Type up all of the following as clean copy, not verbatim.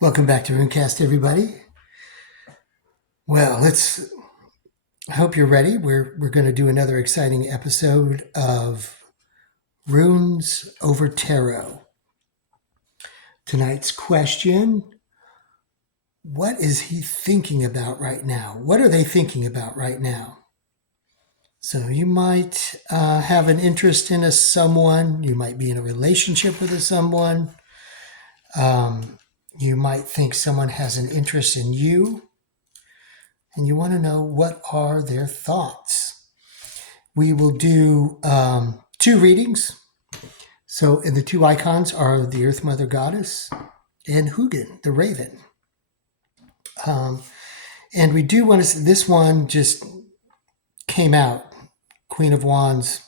Welcome back to Runecast, everybody. Well, I hope you're ready. We're going to do another exciting episode of Runes over Tarot. Tonight's question, what is he thinking about right now? What are they thinking about right now? So you might have an interest in someone. You might be in a relationship with someone. You might think someone has an interest in you. And you want to know what are their thoughts. We will do two readings. So, and the two icons are the Earth Mother Goddess and Hugin, the Raven. And we do want to see, this one just came out. Queen of Wands,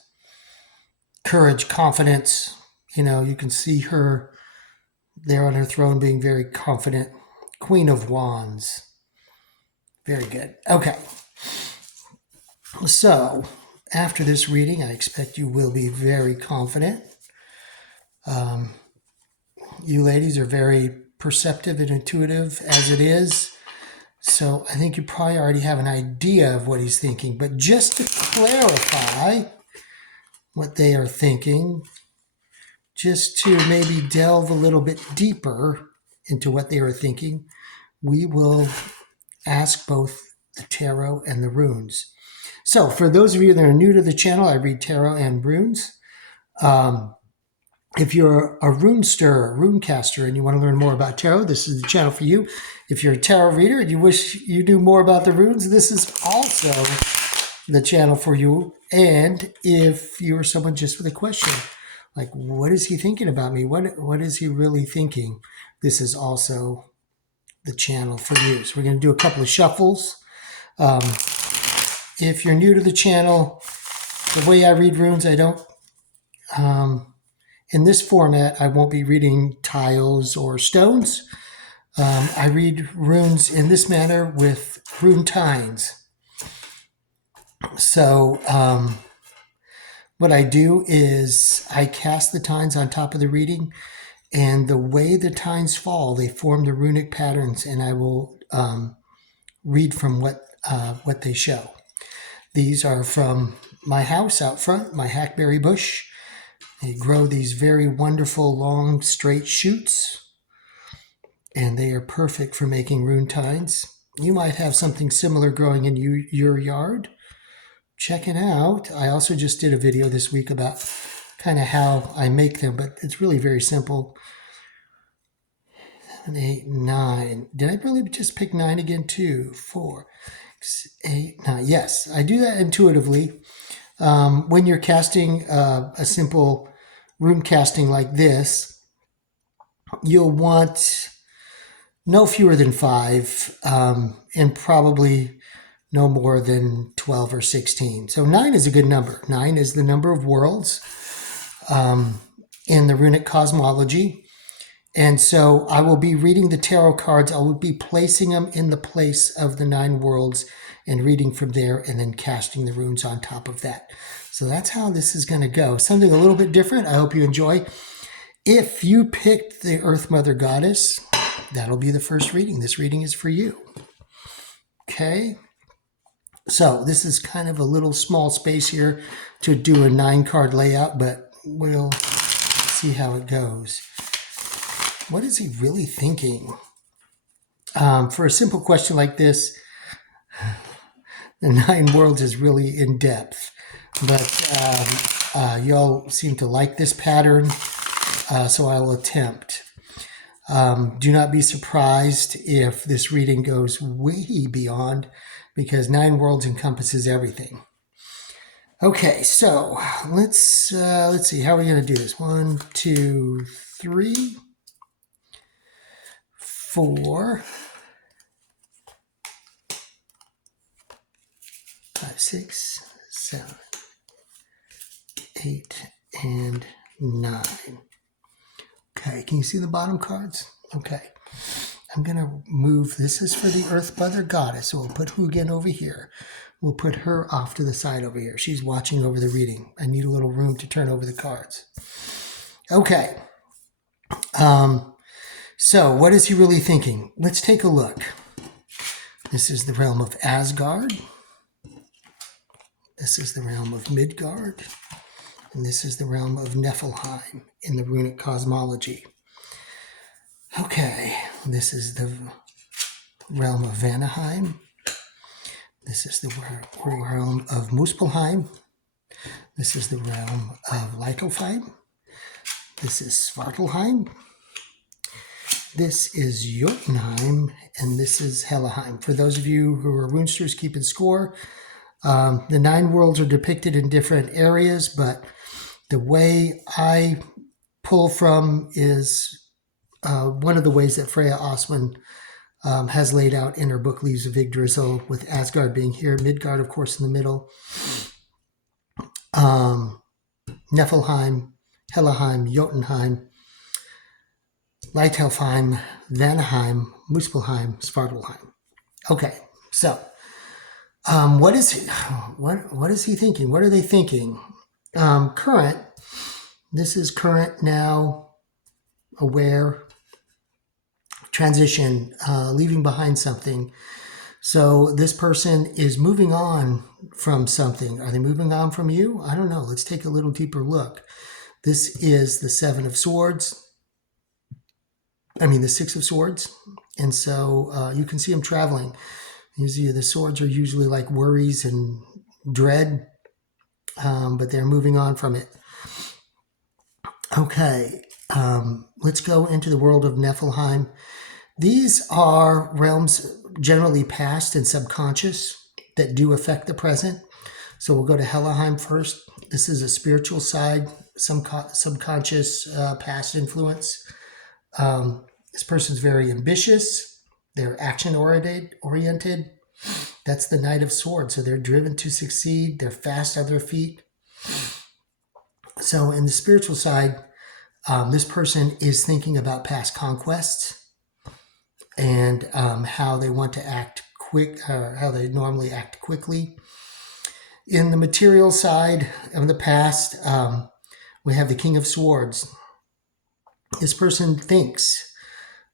courage, confidence. You know, you can see her there on her throne being very confident. Queen of Wands. Very good. Okay. So, after this reading, I expect you will be very confident. You ladies are very perceptive and intuitive as it is. So, I think you probably already have an idea of what he's thinking. But just to clarify what they are thinking, just to maybe delve a little bit deeper into what they are thinking, we will ask both the tarot and the runes. So for those of you that are new to the channel, I read tarot and runes. If you're a runester, runecaster, and you want to learn more about tarot, this is the channel for you. If you're a tarot reader and you wish you knew more about the runes, this is also the channel for you. And if you're someone just with a question, like what is he thinking about me? What is he really thinking? This is also the channel for you. So we're going to do a couple of shuffles. If you're new to the channel, the way I read runes, I don't, in this format, I won't be reading tiles or stones. I read runes in this manner with rune tines. So what I do is I cast the tines on top of the reading, and the way the tines fall, they form the runic patterns, and I will read from what they show. These are from my house out front, my hackberry bush. They grow these very wonderful, long, straight shoots, and they are perfect for making rune tines. You might have something similar growing in your yard. Check it out. I also just did a video this week about kind of how I make them, but it's really very simple. 7, 8, 9. Did I really just pick 9 again? 2, 4, 6, 8, 9. Yes, I do that intuitively. When you're casting a simple rune casting like this, you'll want no fewer than 5 and probably no more than 12 or 16. So 9 is a good number. 9 is the number of worlds in the runic cosmology. And so I will be reading the tarot cards. I will be placing them in the place of the 9 worlds and reading from there and then casting the runes on top of that. So that's how this is going to go. Something a little bit different. I hope you enjoy. If you picked the Earth Mother Goddess, that'll be the first reading. This reading is for you. Okay. So this is kind of a little small space here to do a 9-card layout, but we'll see how it goes. What is he really thinking? For a simple question like this, the 9 worlds is really in depth, but y'all seem to like this pattern, so I will attempt. Do not be surprised if this reading goes way beyond, because 9 worlds encompasses everything. Okay, so let's see, how are we going to do this? 1, 2, 3, 4, 5, 6, 7, 8, and 9. Okay, can you see the bottom cards? Okay, I'm going to move. This is for the Earth Mother Goddess, so we'll put Hugin over here. We'll put her off to the side over here. She's watching over the reading. I need a little room to turn over the cards. Okay. So, what is he really thinking? Let's take a look. This is the realm of Asgard. This is the realm of Midgard. And this is the realm of Niflheim in the Runic cosmology. Okay, this is the realm of Vanaheim. This is the realm of Muspelheim. This is the realm of Lytelfheim. This is Svartalheim. This is Jotunheim, and this is Helheim. For those of you who are runesters keeping score, the 9 worlds are depicted in different areas, but the way I pull from is one of the ways that Freya Osman has laid out in her book Leaves of Yggdrasil, with Asgard being here, Midgard, of course, in the middle, Niflheim, Helheim, Jotunheim, Lytelfheim, Vanaheim, Muspelheim, Svartalheim. Okay, so what is he thinking? What are they thinking? Current. This is current, now, aware, transition, leaving behind something. So this person is moving on from something. Are they moving on from you? I don't know. Let's take a little deeper look. This is the Seven of Swords. The Six of Swords. And so you can see them traveling. Usually the swords are usually like worries and dread, but they're moving on from it. Okay, let's go into the world of Niflheim. These are realms generally past and subconscious that do affect the present. So we'll go to Helheim first. This is a spiritual side, some subconscious past influence. This person's very ambitious. They're action-oriented. That's the Knight of Swords. So they're driven to succeed. They're fast on their feet. So in the spiritual side, this person is thinking about past conquests and how they want to act quick, or how they normally act quickly. In the material side of the past, we have the King of Swords. This person thinks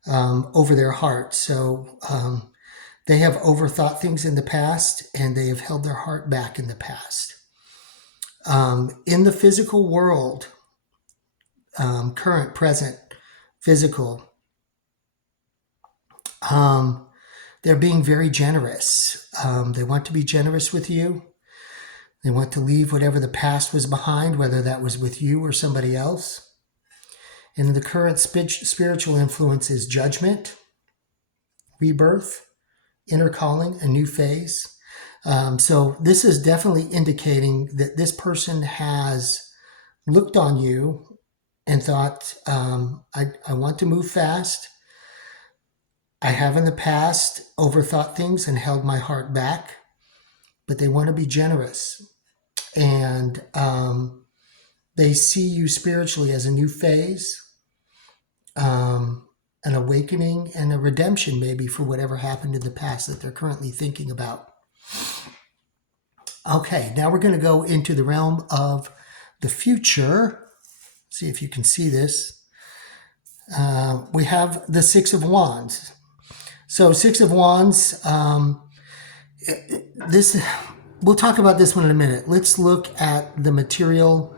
over their heart. So they have overthought things in the past, and they have held their heart back in the past. In the physical world, current, present, physical, they're being very generous. They want to be generous with you. They want to leave whatever the past was behind, whether that was with you or somebody else. And the current spiritual influence is judgment, rebirth, inner calling, a new phase. So this is definitely indicating that this person has looked on you and thought, I want to move fast. I have in the past overthought things and held my heart back, but they want to be generous. And they see you spiritually as a new phase, an awakening and a redemption maybe for whatever happened in the past that they're currently thinking about. Okay, now we're going to go into the realm of the future. See if you can see this. We have the Six of Wands. So Six of Wands, we'll talk about this one in a minute. Let's look at the material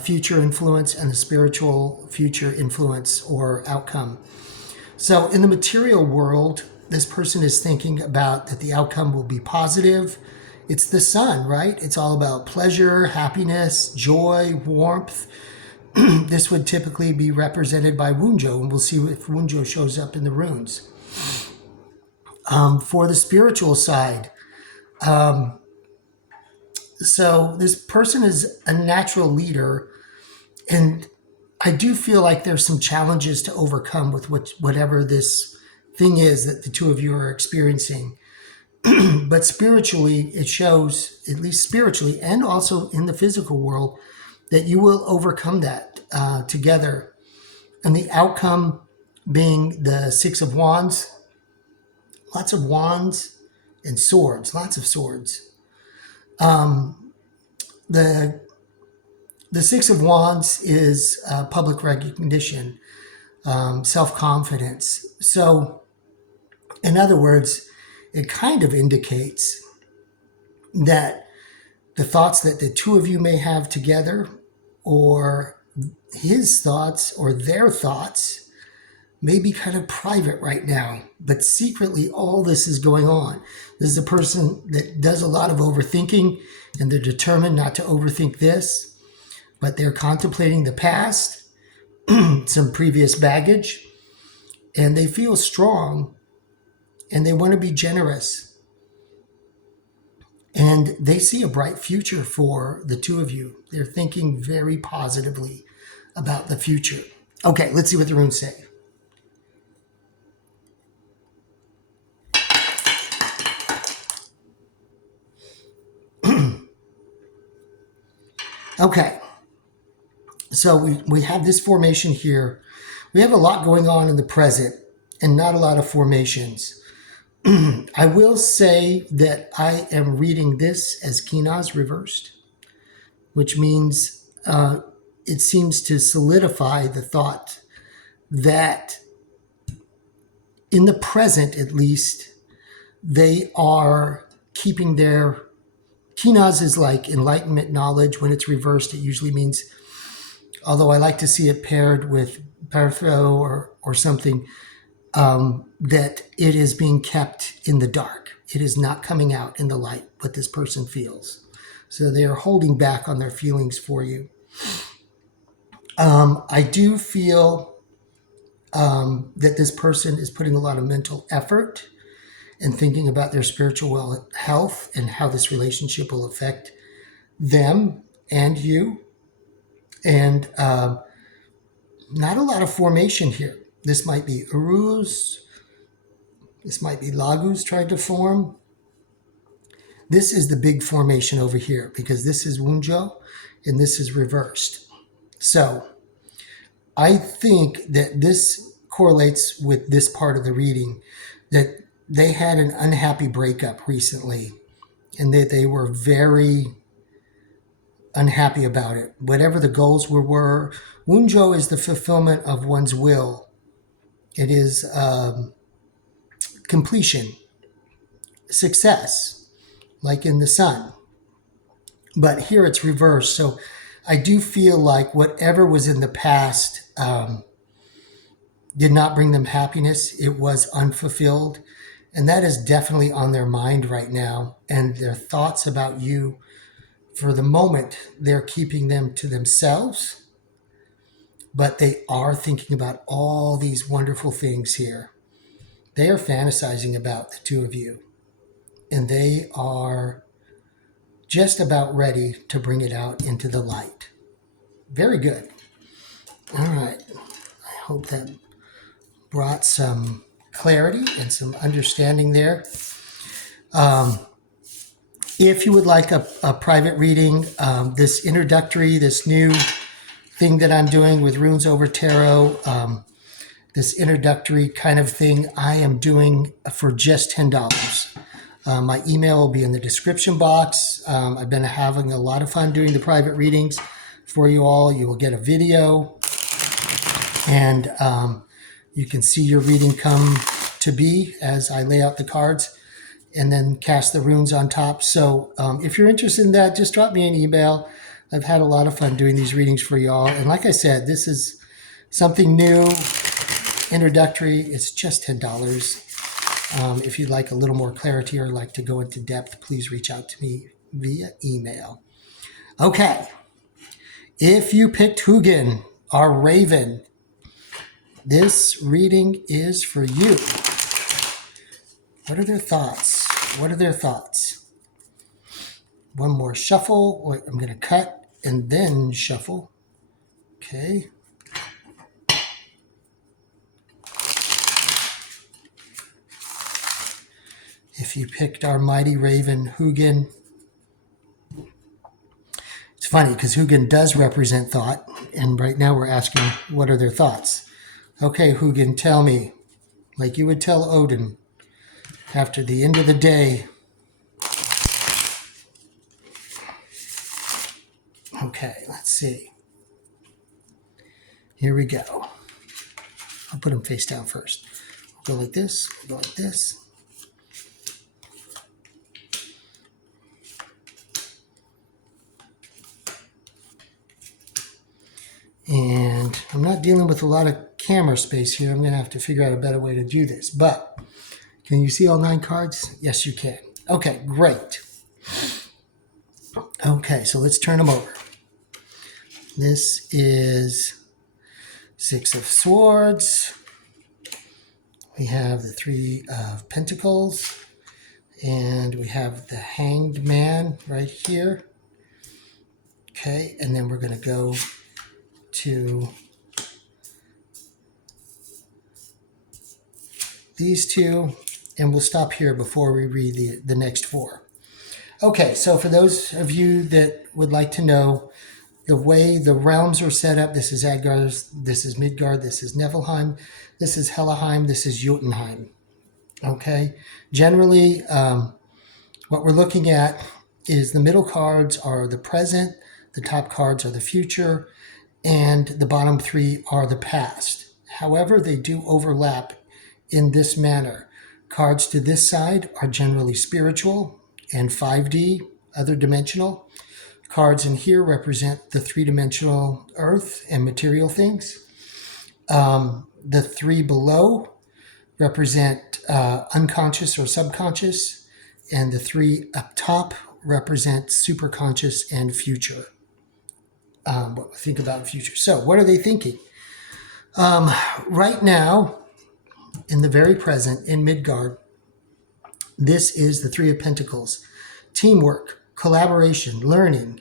future influence and the spiritual future influence or outcome. So in the material world, this person is thinking about that the outcome will be positive. It's the sun, right? It's all about pleasure, happiness, joy, warmth. This would typically be represented by Wunjo, and we'll see if Wunjo shows up in the runes. For the spiritual side, so this person is a natural leader, and I do feel like there's some challenges to overcome with whatever this thing is that the two of you are experiencing. But spiritually, it shows, at least spiritually and also in the physical world, that you will overcome that together. And the outcome being the Six of Wands, lots of wands and swords, lots of swords. The Six of Wands is public recognition. self-confidence. So, in other words, it kind of indicates that the thoughts that the two of you may have together, or his thoughts or their thoughts, may be kind of private right now, but secretly all this is going on. This is a person that does a lot of overthinking, and they're determined not to overthink this, but they're contemplating the past, some previous baggage, and they feel strong, and they want to be generous, and they see a bright future for the two of you. They're thinking very positively about the future. Okay, let's see what the runes say. Okay, so we have this formation here. We have a lot going on in the present and not a lot of formations. I will say that I am reading this as Kinaz reversed, which means it seems to solidify the thought that in the present, at least, they are keeping their Kinaz is like enlightenment knowledge. When it's reversed, it usually means, although I like to see it paired with Parthro or something, that it is being kept in the dark. It is not coming out in the light, what this person feels. So they are holding back on their feelings for you. I do feel that this person is putting a lot of mental effort and thinking about their spiritual health and how this relationship will affect them and you. And not a lot of formation here. This might be Uruz. This might be Lagus trying to form. This is the big formation over here because this is Wunjo and this is reversed. So I think that this correlates with this part of the reading, that they had an unhappy breakup recently and that they were very unhappy about it. Whatever the goals were, Wunjo is the fulfillment of one's will. It is completion, success, like in the sun. But here it's reversed. So I do feel like whatever was in the past did not bring them happiness. It was unfulfilled. And that is definitely on their mind right now. And their thoughts about you, for the moment, they're keeping them to themselves. But they are thinking about all these wonderful things here. They are fantasizing about the two of you. And they are just about ready to bring it out into the light. Very good. All right. I hope that brought some clarity and some understanding there. If you would like a private reading, this introductory, this new thing that I'm doing with Runes Over Tarot, this introductory kind of thing, I am doing for just $10. My email will be in the description box. I've been having a lot of fun doing the private readings for you all. You will get a video and you can see your reading come to be as I lay out the cards and then cast the runes on top. So if you're interested in that, just drop me an email. I've had a lot of fun doing these readings for y'all. And like I said, this is something new, introductory. It's just $10. If you'd like a little more clarity or like to go into depth, please reach out to me via email. Okay. If you picked Hugin, our raven, this reading is for you. What are their thoughts? What are their thoughts? One more shuffle. Wait, I'm going to cut and then shuffle. Okay. If you picked our mighty raven, Hugin, it's funny because Hugin does represent thought. And right now we're asking, what are their thoughts? Okay, Hugin, tell me, like you would tell Odin, after the end of the day. Okay, let's see. Here we go. I'll put them face down first. We'll go like this, we'll go like this. And I'm not dealing with a lot of camera space here. I'm going to have to figure out a better way to do this. But can you see all 9 cards? Yes, you can. Okay, great. Okay, so let's turn them over. This is 6 of Swords. We have the 3 of Pentacles. And we have the Hanged Man right here. Okay, and then we're going to go to these 2, and we'll stop here before we read the next 4. Okay, so for those of you that would like to know the way the realms are set up, this is Adgar, this is Midgard, this is Niflheim, this is Helheim, this is Jotunheim. Okay, generally, what we're looking at is the middle cards are the present, the top cards are the future, and the bottom 3 are the past. However, they do overlap in this manner. Cards to this side are generally spiritual and 5D, other dimensional. Cards in here represent the 3-dimensional earth and material things. The 3 below represent unconscious or subconscious, and the 3 up top represent superconscious and future. What we think about future. So what are they thinking? Right now, in the very present, in Midgard, this is the 3 of Pentacles. Teamwork, collaboration, learning.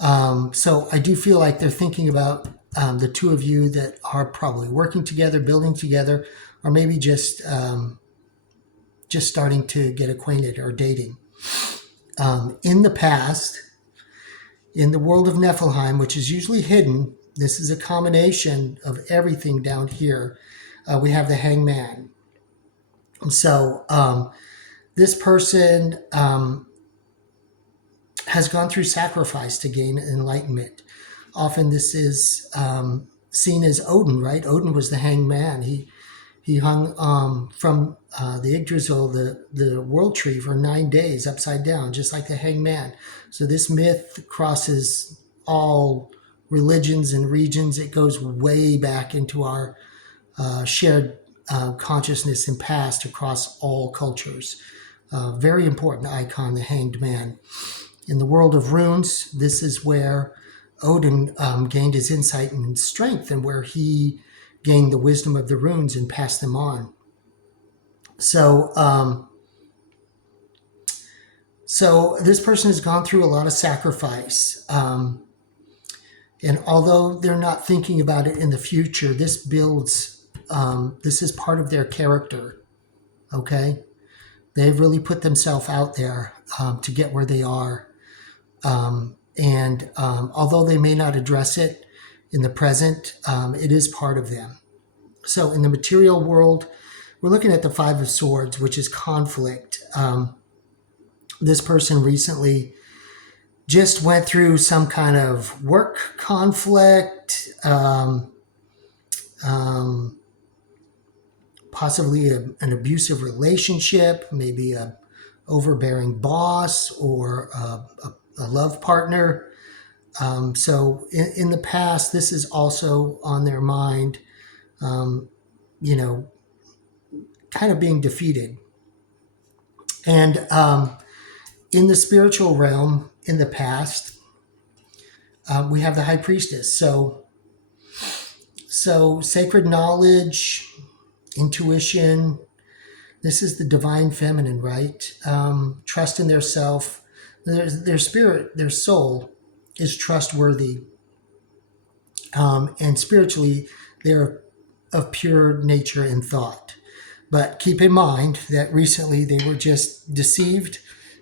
So I do feel like they're thinking about the 2 of you that are probably working together, building together, or maybe just starting to get acquainted or dating. In the past, in the world of Niflheim, which is usually hidden, this is a combination of everything down here. We have the Hangman. So this person has gone through sacrifice to gain enlightenment. Often this is seen as Odin, right? Odin was the Hangman. He hung from the Yggdrasil, the world tree, for 9 days upside down, just like the Hangman. So this myth crosses all religions and regions. It goes way back into our shared consciousness and past across all cultures. Very important icon, the Hanged Man. In the world of runes, this is where Odin gained his insight and strength, and where he gained the wisdom of the runes and passed them on. So this person has gone through a lot of sacrifice. And although they're not thinking about it in the future, this builds, this is part of their character, okay? They've really put themselves out there to get where they are. And although they may not address it in the present, it is part of them. So in the material world, we're looking at the 5 of Swords, which is conflict. This person recently just went through some kind of work conflict, possibly an abusive relationship, maybe a overbearing boss or a love partner. So in the past, this is also on their mind, kind of being defeated. And in the spiritual realm, in the past, we have the High Priestess. So sacred knowledge, intuition, this is the divine feminine, right? Trust in their self. Their spirit, their soul is trustworthy. And spiritually, they're of pure nature and thought. But keep in mind that recently they were just deceived,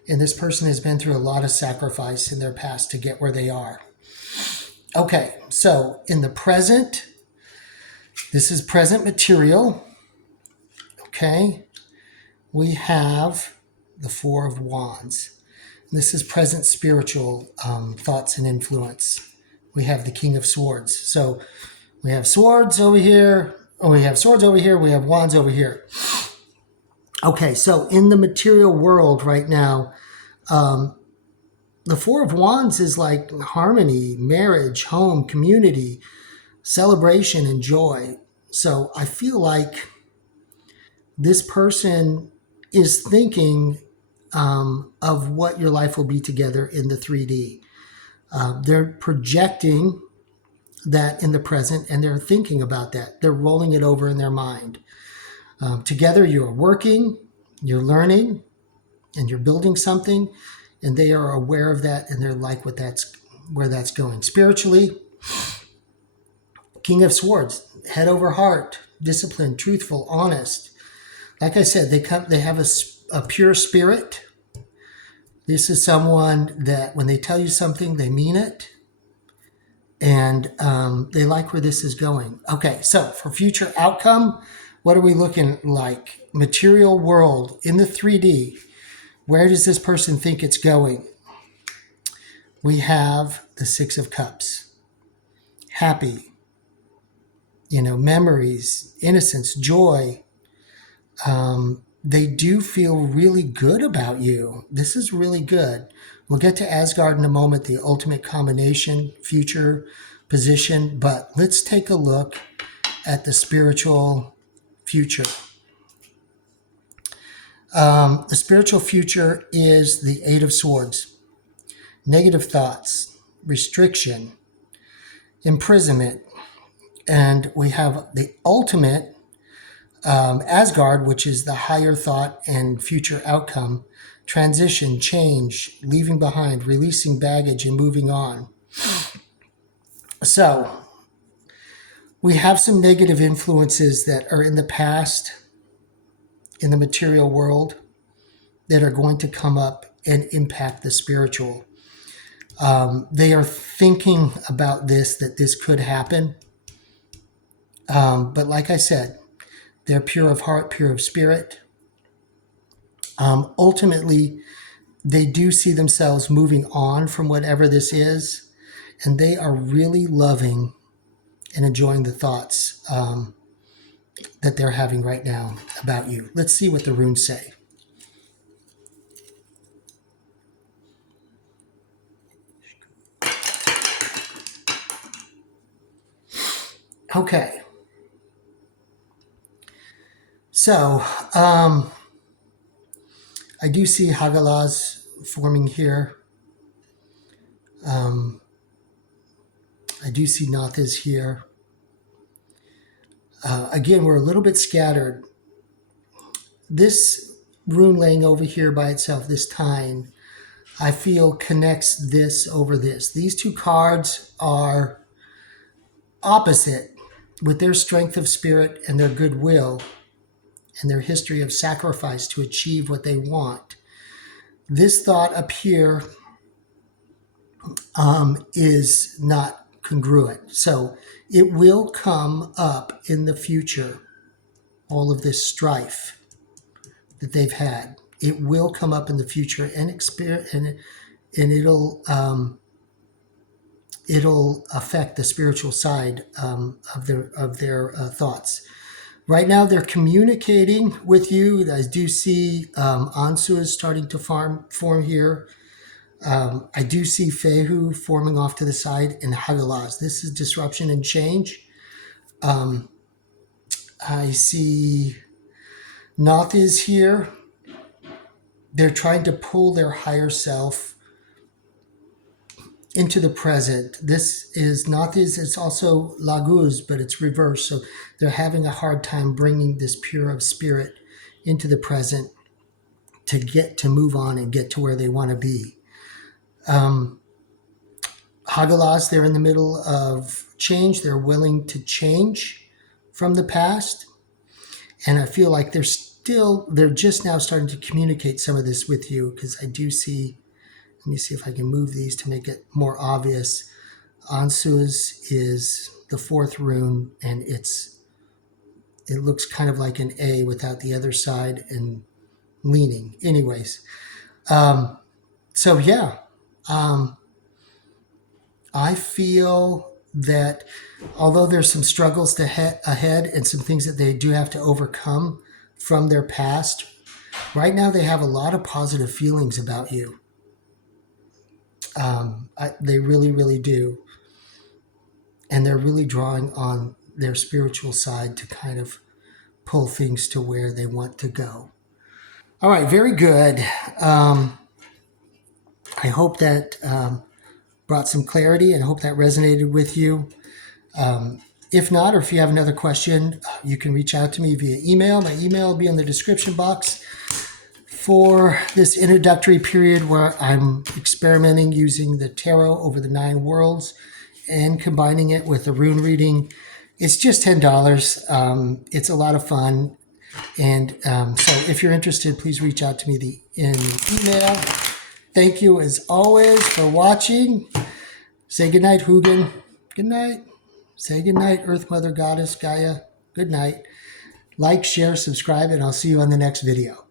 and this person has been through a lot of sacrifice in their past to get where they are. Okay, so in the present, this is present material. Okay, we have the 4 of Wands. This is present spiritual thoughts and influence. We have the King of Swords. So we have swords over here, Oh, we have swords over here. We have wands over here. Okay, so in the material world right now, the Four of Wands is like harmony, marriage, home, community, celebration, and joy. So I feel like this person is thinking of what your life will be together in the 3D. They're projecting that in the present and they're thinking about that. They're rolling it over in their mind. Together, you're working, you're learning, and you're building something, and they are aware of that and they're like where that's going. Spiritually, King of Swords, head over heart, disciplined, truthful, honest. Like I said, they have a pure spirit. This is someone that when they tell you something, they mean it. And they like where this is going. Okay, so for future outcome, what are we looking like? Material world in the 3D. Where does this person think it's going? We have the Six of Cups. Happy, memories, innocence, joy. They do feel really good about you. This is really good. We'll get to Asgard in a moment, the ultimate combination, future position, but let's take a look at the spiritual future. The spiritual future is the Eight of Swords, negative thoughts, restriction, imprisonment, and we have the ultimate Asgard, which is the higher thought and future outcome, transition, change, leaving behind, releasing baggage, and moving on. So we have some negative influences that are in the past in the material world that are going to come up and impact the spiritual. They are thinking about this, that this could happen. But like I said, they're pure of heart, pure of spirit. Ultimately, they do see themselves moving on from whatever this is, and they are really loving and enjoying the thoughts that they're having right now about you. Let's see what the runes say. Okay. So, I do see Hagalas forming here. I do see Nathas here. Again, we're a little bit scattered. This rune laying over here by itself, this Tyne, I feel connects this over this. These two cards are opposite with their strength of spirit and their goodwill and their history of sacrifice to achieve what they want. This thought up here is not congruent. So it will come up in the future, all of this strife that they've had. It will come up in the future and it'll affect the spiritual side of their thoughts. Right now, they're communicating with you. I do see Ansu is starting to form here. I do see Fehu forming off to the side and Hagalaz. This is disruption and change. I see Noth is here. They're trying to pull their higher self into the present. This is Noth is, it's also Laguz, but it's reversed. So they're having a hard time bringing this pure of spirit into the present to get to move on and get to where they want to be. Hagalas, they're in the middle of change. They're willing to change from the past. And I feel like they're just now starting to communicate some of this with you because I do see, let me see if I can move these to make it more obvious. Ansu's is the fourth rune and it looks kind of like an A without the other side and leaning. Anyways, so yeah, I feel that although there's some struggles ahead and some things that they do have to overcome from their past, right now they have a lot of positive feelings about you. They really, really do. And they're really drawing on their spiritual side to kind of pull things to where they want to go. All right, very good. I hope that brought some clarity and I hope that resonated with you. If not, or if you have another question, you can reach out to me via email. My email will be in the description box. For this introductory period where I'm experimenting using the tarot over the 9 worlds and combining it with the rune reading, it's just $10. It's a lot of fun. And so if you're interested, please reach out to me in the email. Thank you as always for watching. Say goodnight, Hugin. Good night. Say goodnight, Earth Mother Goddess Gaia. Good night. Like, share, subscribe, and I'll see you on the next video.